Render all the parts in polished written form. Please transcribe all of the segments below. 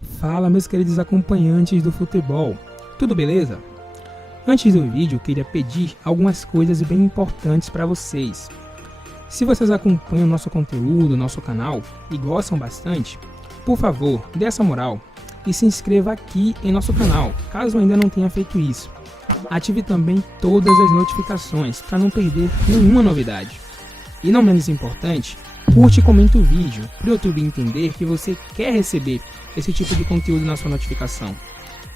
Fala, meus queridos acompanhantes do futebol, tudo beleza? Antes do vídeo, eu queria pedir algumas coisas bem importantes para vocês. Se vocês acompanham o nosso conteúdo, nosso canal e gostam bastante, por favor, dê essa moral e se inscreva aqui em nosso canal, caso ainda não tenha feito isso. Ative também todas as notificações para não perder nenhuma novidade. E não menos importante, curte e comenta o vídeo para o YouTube entender que você quer receber esse tipo de conteúdo na sua notificação.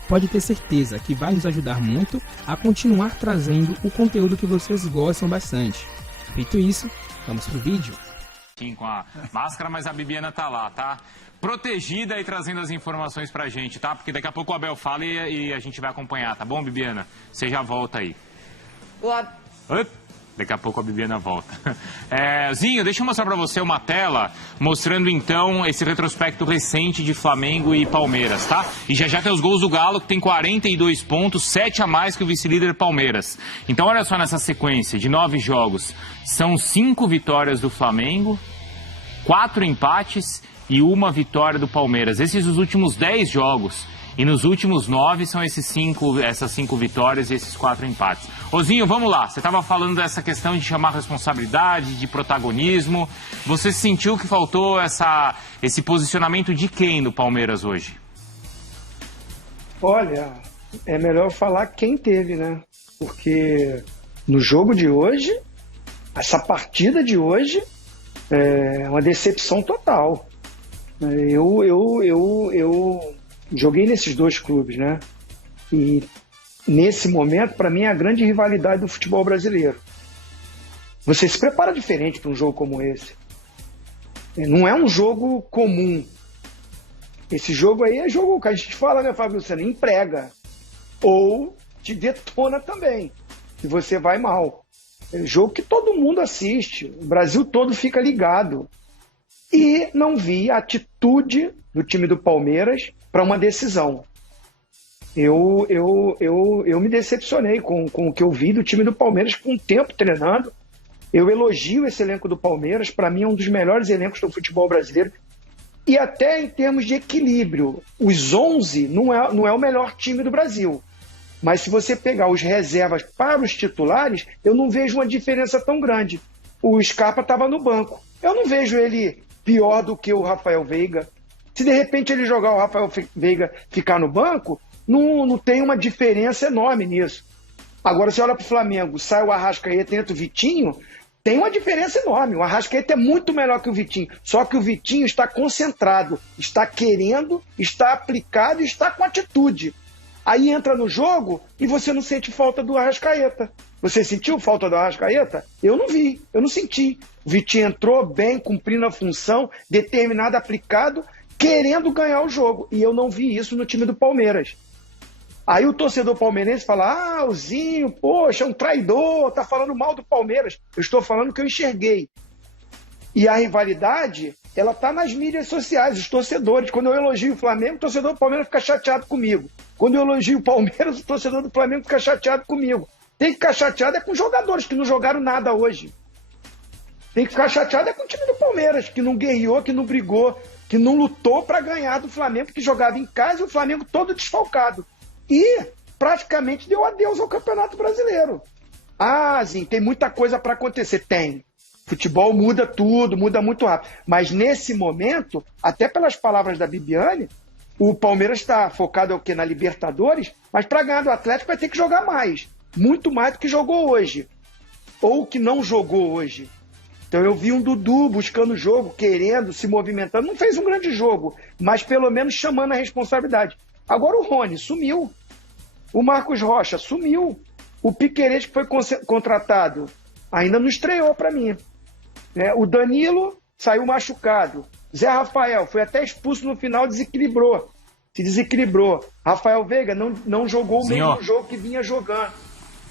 Pode ter certeza que vai nos ajudar muito a continuar trazendo o conteúdo que vocês gostam bastante. Feito isso, vamos pro vídeo. Com a máscara, mas a Bibiana tá lá, tá? Protegida e trazendo as informações pra gente, tá? Porque daqui a pouco o Abel fala e a gente vai acompanhar, tá bom, Bibiana? Você já volta aí. Daqui a pouco a Bibiana volta. Zinho, deixa eu mostrar pra você uma tela mostrando então esse retrospecto recente de Flamengo e Palmeiras, tá? E já tem os gols do Galo, que tem 42 pontos, 7 a mais que o vice-líder Palmeiras. Então olha só nessa sequência de 9 jogos. São 5 vitórias do Flamengo, 4 empates e 1 vitória do Palmeiras. Esses os últimos 10 jogos. E nos últimos 9 são essas 5 vitórias e esses 4 empates. Ozinho, vamos lá. Você estava falando dessa questão de chamar responsabilidade, de protagonismo. Você sentiu que faltou esse posicionamento de quem no Palmeiras hoje? Olha, é melhor falar quem teve, né? Porque no jogo de hoje, essa partida de hoje é uma decepção total. Eu joguei nesses dois clubes, né? E nesse momento, para mim, é a grande rivalidade do futebol brasileiro. Você se prepara diferente para um jogo como esse. Não é um jogo comum. Esse jogo aí é jogo que a gente fala, né, Fábio Luciano? Emprega. Ou te detona também, se você vai mal. É jogo que todo mundo assiste. O Brasil todo fica ligado. E não vi a atitude do time do Palmeiras para uma decisão. Eu me decepcionei com o que eu vi do time do Palmeiras com o tempo treinando. Eu elogio esse elenco do Palmeiras, para mim é um dos melhores elencos do futebol brasileiro. E até em termos de equilíbrio, os 11 não é o melhor time do Brasil. Mas se você pegar os reservas para os titulares, eu não vejo uma diferença tão grande. O Scarpa estava no banco. Eu não vejo ele pior do que o Rafael Veiga. Se de repente ele jogar o Rafael Veiga ficar no banco, não tem uma diferença enorme nisso. Agora, você olha para o Flamengo, sai o Arrascaeta e entra o Vitinho, tem uma diferença enorme. O Arrascaeta é muito melhor que o Vitinho, só que o Vitinho está concentrado, está querendo, está aplicado e está com atitude. Aí entra no jogo e você não sente falta do Arrascaeta. Você sentiu falta do Arrascaeta? Eu não vi, eu não senti. O Vitinho entrou bem, cumprindo a função, determinado, aplicado, querendo ganhar o jogo. E eu não vi isso no time do Palmeiras. Aí o torcedor palmeirense fala, o Zinho, poxa, é um traidor, tá falando mal do Palmeiras. Eu estou falando o que eu enxerguei. E a rivalidade, ela tá nas mídias sociais, os torcedores. Quando eu elogio o Flamengo, o torcedor do Palmeiras fica chateado comigo. Quando eu elogio o Palmeiras, o torcedor do Flamengo fica chateado comigo. Tem que ficar chateado é com jogadores que não jogaram nada hoje. Tem que ficar chateado é com o time do Palmeiras, que não guerreou, que não brigou, que não lutou para ganhar do Flamengo, que jogava em casa e o Flamengo todo desfalcado. E praticamente deu adeus ao Campeonato Brasileiro. Sim, tem muita coisa para acontecer. Tem. Futebol muda tudo, muda muito rápido. Mas nesse momento, até pelas palavras da Bibiane, o Palmeiras está focado na Libertadores, mas para ganhar do Atlético vai ter que jogar mais. Muito mais do que jogou hoje. Ou que não jogou hoje. Então eu vi um Dudu buscando o jogo, querendo, se movimentando. Não fez um grande jogo, mas pelo menos chamando a responsabilidade. Agora o Rony sumiu. O Marcos Rocha sumiu. O Piquerez, que foi contratado, ainda não estreou para mim. O Danilo saiu machucado. Zé Rafael foi até expulso no final, desequilibrou. Se desequilibrou. Rafael Veiga não jogou o mesmo jogo que vinha jogando.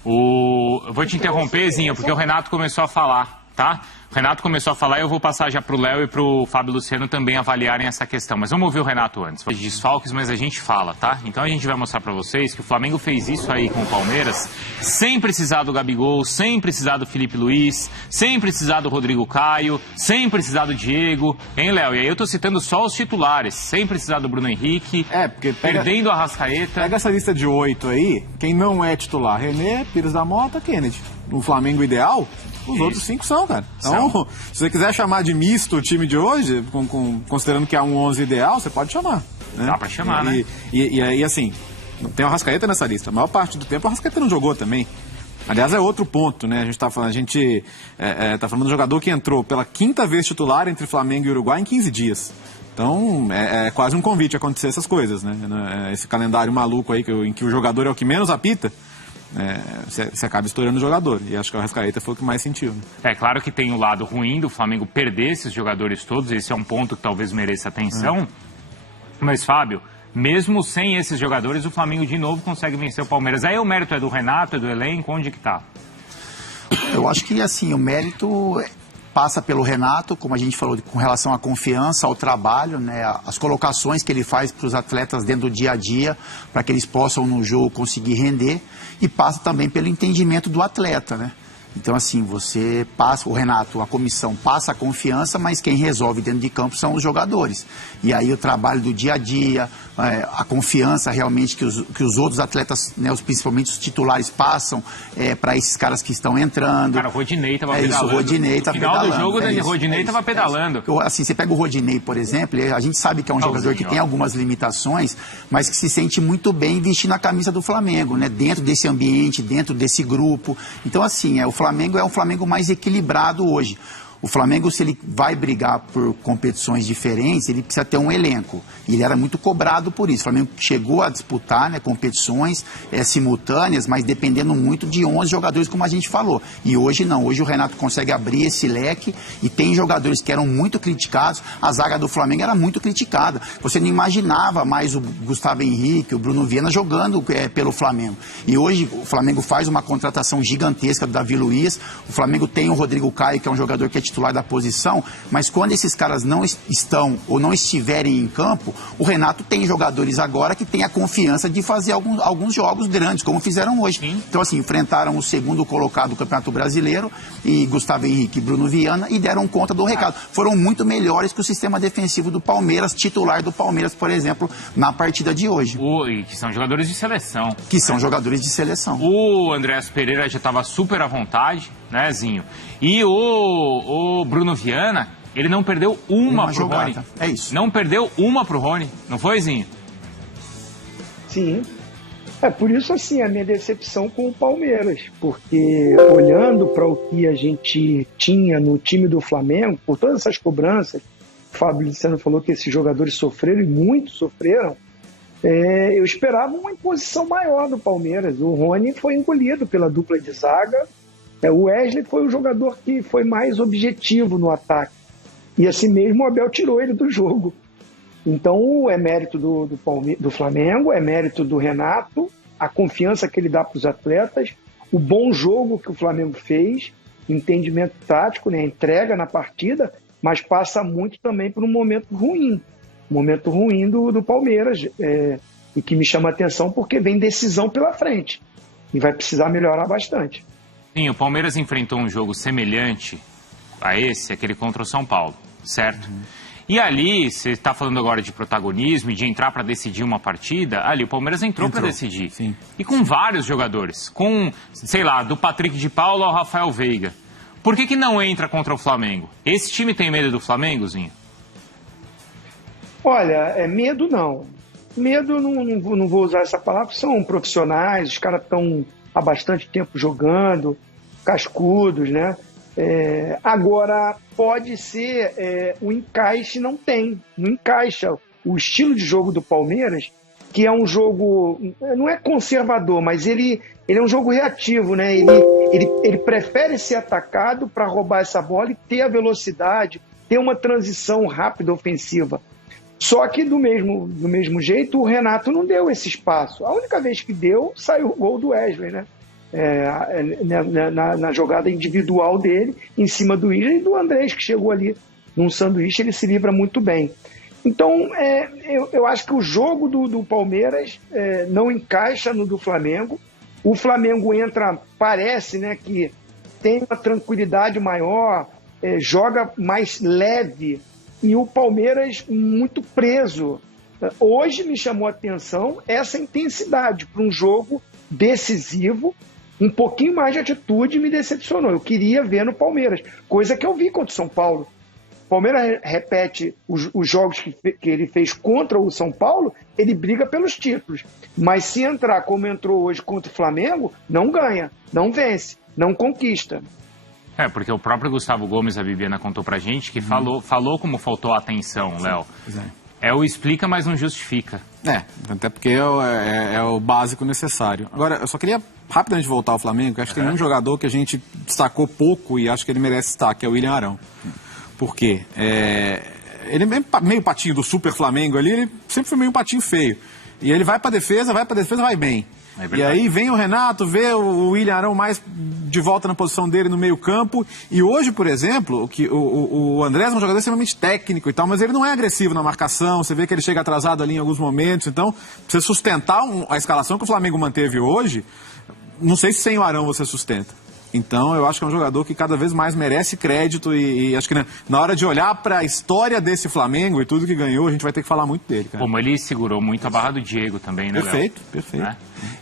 Eu vou te interromper, Zinho, porque o Renato começou a falar. tá? O Renato começou a falar e eu vou passar já para o Léo e para o Fábio Luciano também avaliarem essa questão. Mas vamos ouvir o Renato antes. De desfalques, mas a gente fala, tá? Então a gente vai mostrar para vocês que o Flamengo fez isso aí com o Palmeiras sem precisar do Gabigol, sem precisar do Felipe Luiz, sem precisar do Rodrigo Caio, sem precisar do Diego, hein, Léo? E aí eu tô citando só os titulares, sem precisar do Bruno Henrique, porque perdendo a Arrascaeta. Pega essa lista de 8 aí, quem não é titular, René, Pires da Mota, Kennedy. No Flamengo ideal, os outros 5 são, cara. Então, se você quiser chamar de misto o time de hoje, considerando que é um 11 ideal, você pode chamar. Né? Dá pra chamar, né? E assim, tem o Arrascaeta nessa lista. A maior parte do tempo o Arrascaeta não jogou também. Aliás, é outro ponto, né? A gente tá falando do jogador que entrou pela 5ª vez titular entre Flamengo e Uruguai em 15 dias. Então, é quase um convite a acontecer essas coisas, né? Esse calendário maluco aí em que o jogador é o que menos apita. Você acaba estourando o jogador. E acho que o Arrascaeta foi o que mais sentiu. Né? É claro que tem o lado ruim do Flamengo perder esses jogadores todos. Esse é um ponto que talvez mereça atenção. Mas, Fábio, mesmo sem esses jogadores, o Flamengo de novo consegue vencer o Palmeiras. Aí o mérito é do Renato, é do elenco, onde que tá? Eu acho que, assim, o mérito passa pelo Renato, como a gente falou, com relação à confiança, ao trabalho, né, as colocações que ele faz para os atletas dentro do dia a dia, para que eles possam no jogo conseguir render, e passa também pelo entendimento do atleta, né? Então, assim, você passa, o Renato, a comissão passa a confiança, mas quem resolve dentro de campo são os jogadores. E aí o trabalho do dia a dia, a confiança realmente que os outros atletas, né, principalmente os titulares, passam para esses caras que estão entrando. Cara, o Rodinei estava pedalando. Isso, o Rodinei está pedalando. No final do jogo, o Rodinei estava pedalando. Assim, você pega o Rodinei, por exemplo, a gente sabe que é um jogador que tem algumas limitações, mas que se sente muito bem vestindo a camisa do Flamengo, né? Dentro desse ambiente, dentro desse grupo. Então, assim, o Flamengo é um Flamengo mais equilibrado hoje. O Flamengo, se ele vai brigar por competições diferentes, ele precisa ter um elenco. E ele era muito cobrado por isso. O Flamengo chegou a disputar, né, competições simultâneas, mas dependendo muito de 11 jogadores, como a gente falou. E hoje não. Hoje o Renato consegue abrir esse leque e tem jogadores que eram muito criticados. A zaga do Flamengo era muito criticada. Você não imaginava mais o Gustavo Henrique, o Bruno Viana jogando pelo Flamengo. E hoje o Flamengo faz uma contratação gigantesca do Davi Luiz. O Flamengo tem o Rodrigo Caio, que é um jogador que é titular da posição, mas quando esses caras não estão ou não estiverem em campo, o Renato tem jogadores agora que têm a confiança de fazer alguns jogos grandes, como fizeram hoje. Sim. Então, assim, enfrentaram o segundo colocado do Campeonato Brasileiro, e Gustavo Henrique e Bruno Viana, e deram conta do recado. Foram muito melhores que o sistema defensivo do Palmeiras, titular do Palmeiras, por exemplo, na partida de hoje. E que são jogadores de seleção. Que são jogadores de seleção. O Andréas Pereira já estava super à vontade, né, Zinho? E o Bruno Viana, ele não perdeu uma pro jogada. Rony. É isso. Não perdeu uma pro Rony, não foi, Zinho? Sim. Por isso, assim, a minha decepção com o Palmeiras, porque olhando para o que a gente tinha no time do Flamengo, por todas essas cobranças, o Fábio Luciano falou que esses jogadores sofreram, e muito sofreram, eu esperava uma imposição maior do Palmeiras. O Rony foi engolido pela dupla de zaga, o Wesley foi o jogador que foi mais objetivo no ataque, e assim mesmo o Abel tirou ele do jogo. Então é mérito do Flamengo, é mérito do Renato, a confiança que ele dá para os atletas, o bom jogo que o Flamengo fez, entendimento tático, né, entrega na partida, mas passa muito também por um momento ruim do Palmeiras, e que me chama a atenção porque vem decisão pela frente e vai precisar melhorar bastante. Sim, o Palmeiras enfrentou um jogo semelhante a esse, aquele contra o São Paulo, certo? E ali, você está falando agora de protagonismo e de entrar para decidir uma partida, ali o Palmeiras entrou para decidir. Sim. E com vários jogadores, com, sei lá, do Patrick de Paula ao Rafael Veiga. Por que não entra contra o Flamengo? Esse time tem medo do Flamengo, Zinho? Olha, medo não. Medo, não vou usar essa palavra, são profissionais, os caras estão há bastante tempo jogando, cascudos, né? Agora, pode ser o encaixe, não encaixa o estilo de jogo do Palmeiras, que é um jogo, não é conservador, mas ele é um jogo reativo, né? Ele prefere ser atacado para roubar essa bola e ter a velocidade, ter uma transição rápida ofensiva. Só que do mesmo jeito o Renato não deu esse espaço. A única vez que deu, saiu o gol do Wesley, né? na jogada individual dele, em cima do Willian e do Andrés, que chegou ali num sanduíche, ele se livra muito bem. Então, eu acho que o jogo do Palmeiras não encaixa no do Flamengo. O Flamengo entra, parece, né, que tem uma tranquilidade maior, joga mais leve, e o Palmeiras muito preso. Hoje me chamou a atenção essa intensidade para um jogo decisivo, um pouquinho mais de atitude me decepcionou. Eu queria ver no Palmeiras, coisa que eu vi contra o São Paulo. O Palmeiras repete os jogos que ele fez contra o São Paulo, ele briga pelos títulos. Mas se entrar como entrou hoje contra o Flamengo, não ganha, não vence, não conquista. Porque o próprio Gustavo Gomes, a Bibiana contou pra gente, que falou como faltou a atenção, Léo. O explica, mas não justifica. Até porque é o básico necessário. Agora, eu só queria rapidamente voltar ao Flamengo, que acho que tem um jogador que a gente destacou pouco e acho que ele merece destaque, é o William Arão. Por quê? Ele é meio patinho do Super Flamengo ali, ele sempre foi meio patinho feio. E ele vai pra defesa, vai bem. E aí vem o Renato, vê o William Arão mais de volta na posição dele no meio campo. E hoje, por exemplo, o Andrés é um jogador extremamente técnico e tal, mas ele não é agressivo na marcação. Você vê que ele chega atrasado ali em alguns momentos. Então, pra você sustentar a escalação que o Flamengo manteve hoje, não sei se sem o Arão você sustenta. Então, eu acho que é um jogador que cada vez mais merece crédito e acho que na hora de olhar para a história desse Flamengo e tudo que ganhou, a gente vai ter que falar muito dele, cara. Como ele segurou muito a barra do Diego também, né, Perfeito, Léo? perfeito.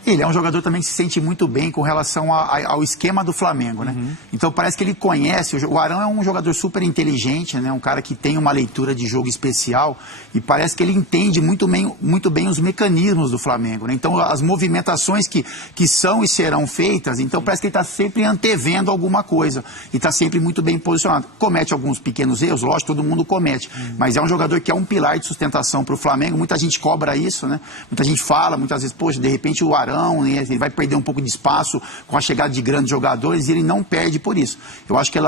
Ele é um jogador também que se sente muito bem com relação ao esquema do Flamengo, né? Então parece que ele conhece, o Arão é um jogador super inteligente, né? Um cara que tem uma leitura de jogo especial e parece que ele entende muito bem os mecanismos do Flamengo, né? Então as movimentações que são e serão feitas, então parece que ele está sempre antevendo alguma coisa e está sempre muito bem posicionado. Comete alguns pequenos erros, lógico, todo mundo comete, mas é um jogador que é um pilar de sustentação para o Flamengo, muita gente cobra isso, né? Muita gente fala, muitas vezes, poxa, de repente o Arão, né, ele vai perder um pouco de espaço com a chegada de grandes jogadores e ele não perde por isso. Eu acho que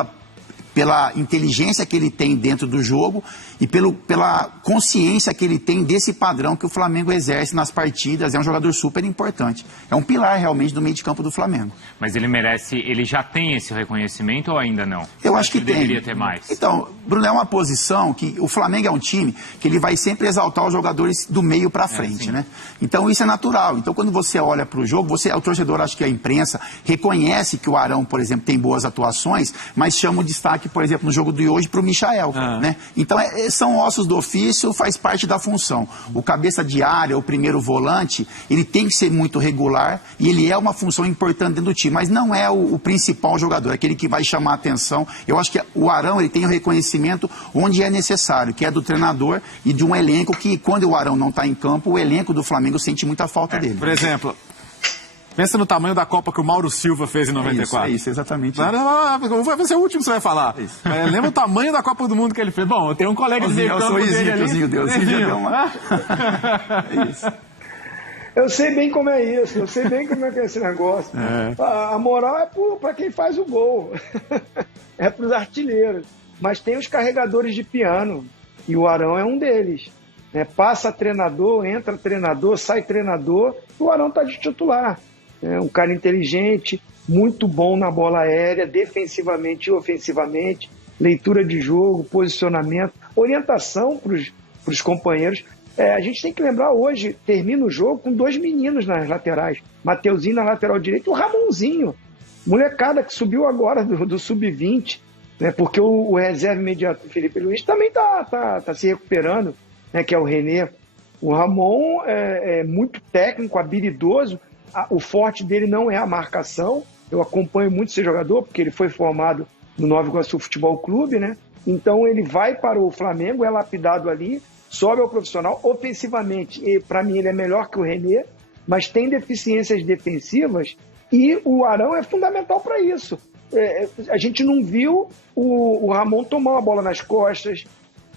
pela inteligência que ele tem dentro do jogo e pela consciência que ele tem desse padrão que o Flamengo exerce nas partidas, é um jogador super importante. É um pilar realmente do meio de campo do Flamengo. Mas ele já tem esse reconhecimento ou ainda não? Eu acho que ele tem. Deveria ter mais. Então, Bruno, é uma posição que o Flamengo é um time que ele vai sempre exaltar os jogadores do meio para frente, né? Então isso é natural. Então quando você olha para o jogo, o torcedor, acho que a imprensa, reconhece que o Arão, por exemplo, tem boas atuações, mas chama o destaque, por exemplo, no jogo de hoje para o Michael, né? Então são ossos do ofício, faz parte da função. O cabeça de área, o primeiro volante, ele tem que ser muito regular e ele é uma função importante dentro do time, mas não é o principal jogador, é aquele que vai chamar a atenção. Eu acho que o Arão, ele tem o reconhecimento onde é necessário, que é do treinador e de um elenco que, quando o Arão não está em campo, o elenco do Flamengo sente muita falta dele. Por exemplo, pensa no tamanho da Copa que o Mauro Silva fez em 94. É isso, exatamente. Vai ser o último que você vai falar. Lembra o tamanho da Copa do Mundo que ele fez? Bom, eu tenho um colega de meio campo dele ali. Deu uma... É isso. Eu sei bem como é isso, eu sei bem como é que é esse negócio. A moral é para quem faz o gol, é para os artilheiros. Mas tem os carregadores de piano, e o Arão é um deles. Passa treinador, entra treinador, sai treinador, e o Arão está de titular. É um cara inteligente, muito bom na bola aérea, defensivamente e ofensivamente, leitura de jogo, posicionamento, orientação para os companheiros. A gente tem que lembrar hoje, termina o jogo com 2 meninos nas laterais. Mateuzinho na lateral direita e o Ramonzinho. Molecada que subiu agora do Sub-20, porque o reserva imediato Felipe Luiz também tá se recuperando, que é o René. O Ramon é muito técnico, habilidoso. O forte dele não é a marcação. Eu acompanho muito esse jogador, porque ele foi formado no Nova Iguaçu Futebol Clube, né? Então ele vai para o Flamengo, é lapidado ali, sobe ao profissional. Ofensivamente, para mim ele é melhor que o René, mas tem deficiências defensivas e o Arão é fundamental para isso. A gente não viu o Ramon tomar uma bola nas costas,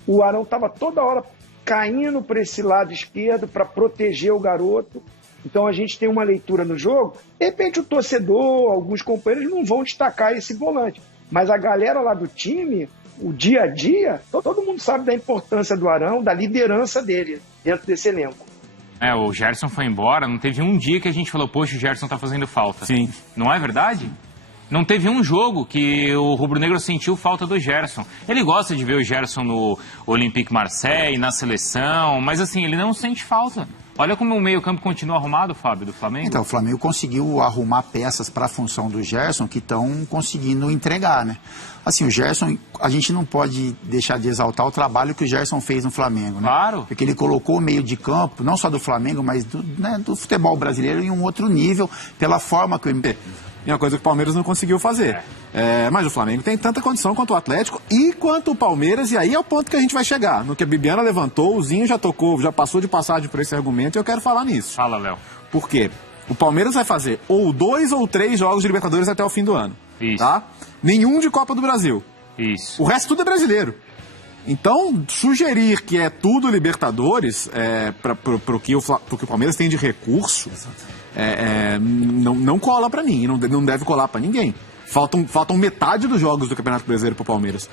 o Arão estava toda hora caindo para esse lado esquerdo para proteger o garoto. Então a gente tem uma leitura no jogo, de repente o torcedor, alguns companheiros não vão destacar esse volante, mas a galera lá do time, o dia a dia, todo mundo sabe da importância do Arão, da liderança dele dentro desse elenco. O Gerson foi embora, não teve um dia que a gente falou, poxa, o Gerson tá fazendo falta. Sim. Não é verdade? Não teve um jogo que o rubro-negro sentiu falta do Gerson. Ele gosta de ver o Gerson no Olympique Marseille, na seleção, mas assim, ele não sente falta. Olha como o meio-campo continua arrumado, Fábio, do Flamengo. Então, o Flamengo conseguiu arrumar peças para a função do Gerson que estão conseguindo entregar, né? Assim, o Gerson, a gente não pode deixar de exaltar o trabalho que o Gerson fez no Flamengo, né? Claro. Porque ele colocou o meio de campo, não só do Flamengo, mas do futebol brasileiro em um outro nível, pela forma que o MP... É uma coisa que o Palmeiras não conseguiu fazer. Mas o Flamengo tem tanta condição quanto o Atlético e quanto o Palmeiras, e aí é o ponto que a gente vai chegar. No que a Bibiana levantou, o Zinho já tocou, já passou de passagem por esse argumento e eu quero falar nisso. Fala, Léo. Por quê? O Palmeiras vai fazer ou 2 ou 3 jogos de Libertadores até o fim do ano. Isso. Tá? Nenhum de Copa do Brasil. Isso. O resto tudo é brasileiro. Então, sugerir que é tudo Libertadores pro que o Palmeiras tem de recurso, não cola pra mim, não deve colar pra ninguém. Faltam metade dos jogos do Campeonato Brasileiro pro Palmeiras.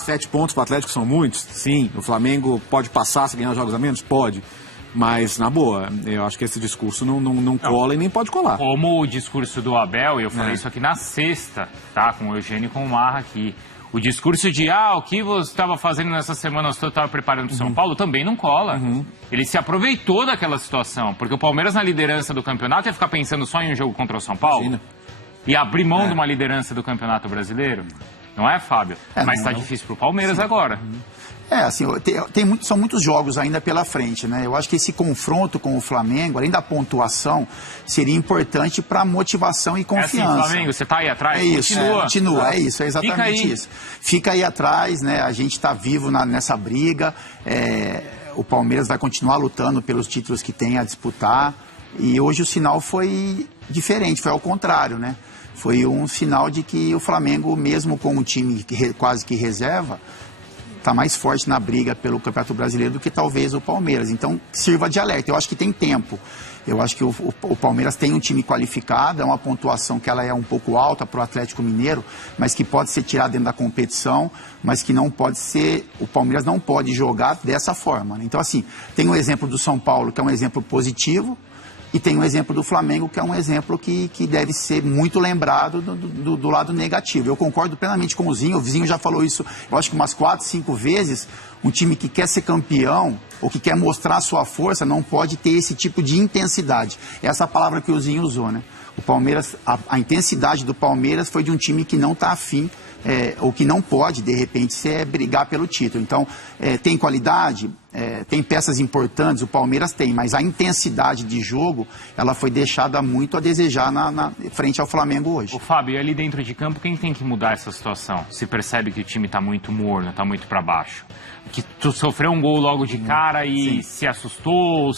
7 pontos pro Atlético são muitos? Sim. O Flamengo pode passar se ganhar jogos a menos? Pode. Mas, na boa, eu acho que esse discurso não cola e nem pode colar. Como o discurso do Abel, e eu falei isso aqui na sexta, tá? Com o Eugênio e com o Marra aqui. O discurso de, o que você estava fazendo nessa semana, você estava preparando o São Paulo, também não cola. Ele se aproveitou daquela situação, porque o Palmeiras na liderança do campeonato ia ficar pensando só em um jogo contra o São Paulo? Imagina. E abrir mão de uma liderança do Campeonato Brasileiro? Não é, Fábio? Mas está difícil para o Palmeiras agora. Assim, são muitos jogos ainda pela frente, né? Eu acho que esse confronto com o Flamengo, além da pontuação, seria importante para motivação e confiança. Assim, Flamengo, você está aí atrás? É isso, continua, é isso, é exatamente isso. Fica aí atrás, né? A gente está vivo nessa briga, o Palmeiras vai continuar lutando pelos títulos que tem a disputar, e hoje o sinal foi diferente, foi ao contrário, né? Foi um sinal de que o Flamengo, mesmo com um time quase que reserva, está mais forte na briga pelo Campeonato Brasileiro do que talvez o Palmeiras. Então, sirva de alerta. Eu acho que tem tempo. Eu acho que o Palmeiras tem um time qualificado, é uma pontuação que ela é um pouco alta para o Atlético Mineiro, mas que pode ser tirada dentro da competição, mas que não pode ser... O Palmeiras não pode jogar dessa forma, né? Então, assim, tem o exemplo do São Paulo, que é um exemplo positivo, e tem um exemplo do Flamengo, que é um exemplo que deve ser muito lembrado do lado negativo. Eu concordo plenamente com o Zinho já falou isso, eu acho que umas 4, 5 vezes. Um time que quer ser campeão, ou que quer mostrar sua força, não pode ter esse tipo de intensidade. Essa é a palavra que o Zinho usou, né? O Palmeiras, a intensidade do Palmeiras foi de um time que não está afim, ou que não pode, de repente, brigar pelo título. Então, tem qualidade, tem peças importantes, o Palmeiras tem, mas a intensidade de jogo, ela foi deixada muito a desejar na frente ao Flamengo hoje. O Fábio, e ali dentro de campo, quem tem que mudar essa situação? Se percebe que o time está muito morno, está muito para baixo. Que tu sofreu um gol logo de cara e se assustou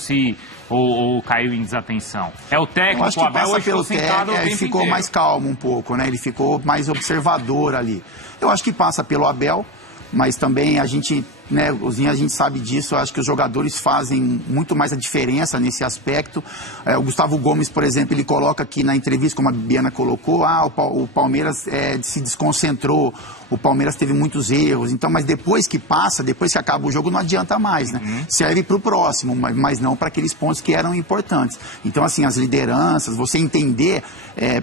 ou caiu em desatenção. É o técnico, o Abel hoje ficou sentado o tempo ficou inteiro. Mais calmo um pouco, né? Ele ficou mais observador ali. Eu acho que passa pelo Abel, mas também a gente, né, a gente sabe disso, eu acho que os jogadores fazem muito mais a diferença nesse aspecto. O Gustavo Gomes, por exemplo, ele coloca aqui na entrevista, como a Bibiana colocou, o Palmeiras se desconcentrou, o Palmeiras teve muitos erros, então, mas depois que acaba o jogo, não adianta mais, né? Serve para o próximo, mas não para aqueles pontos que eram importantes. Então, assim, as lideranças, você entender,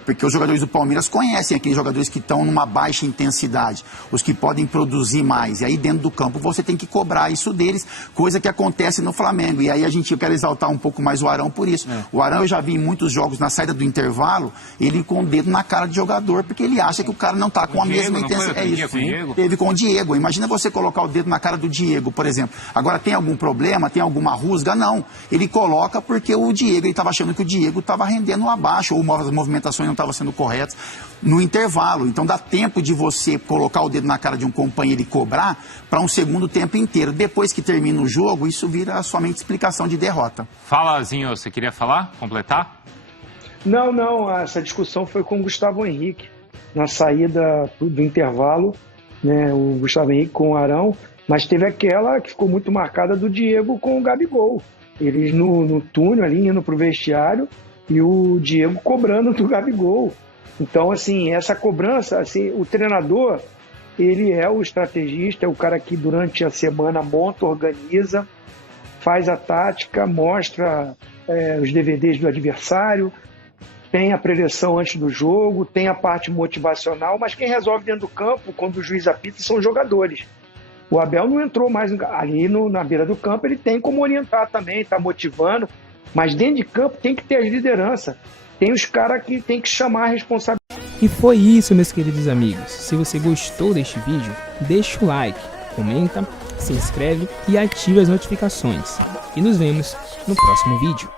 porque os jogadores do Palmeiras conhecem aqueles jogadores que estão numa baixa intensidade, os que podem produzir mais, e aí dentro do campo você tem que cobrar isso deles, coisa que acontece no Flamengo, e aí eu quero exaltar um pouco mais o Arão por isso. O Arão, eu já vi em muitos jogos, na saída do intervalo, ele com o dedo na cara de jogador, porque ele acha que o cara não está com a mesma intensidade. Teve com o Diego. Imagina você colocar o dedo na cara do Diego, por exemplo. Agora, tem algum problema? Tem alguma rusga? Não. Ele coloca porque o Diego, ele estava achando que o Diego estava rendendo abaixo, ou as movimentações não estavam sendo corretas no intervalo. Então, dá tempo de você colocar o dedo na cara de um companheiro e cobrar para um segundo tempo inteiro. Depois que termina o jogo, isso vira somente explicação de derrota. Fala, Zinho, você queria falar? Completar? Não. Essa discussão foi com o Gustavo Henrique. Na saída do intervalo, né, o Gustavo Henrique com o Arão, mas teve aquela que ficou muito marcada do Diego com o Gabigol. Eles no túnel ali, indo para o vestiário, e o Diego cobrando do Gabigol. Então, assim, essa cobrança, assim, o treinador, ele é o estrategista, é o cara que durante a semana monta, organiza, faz a tática, mostra os DVDs do adversário, tem a preleção antes do jogo, tem a parte motivacional, mas quem resolve dentro do campo, quando o juiz apita, são os jogadores. O Abel não entrou mais ali na beira do campo, ele tem como orientar também, está motivando, mas dentro de campo tem que ter as lideranças, tem os caras que tem que chamar a responsabilidade. E foi isso, meus queridos amigos. Se você gostou deste vídeo, deixa o like, comenta, se inscreve e ative as notificações. E nos vemos no próximo vídeo.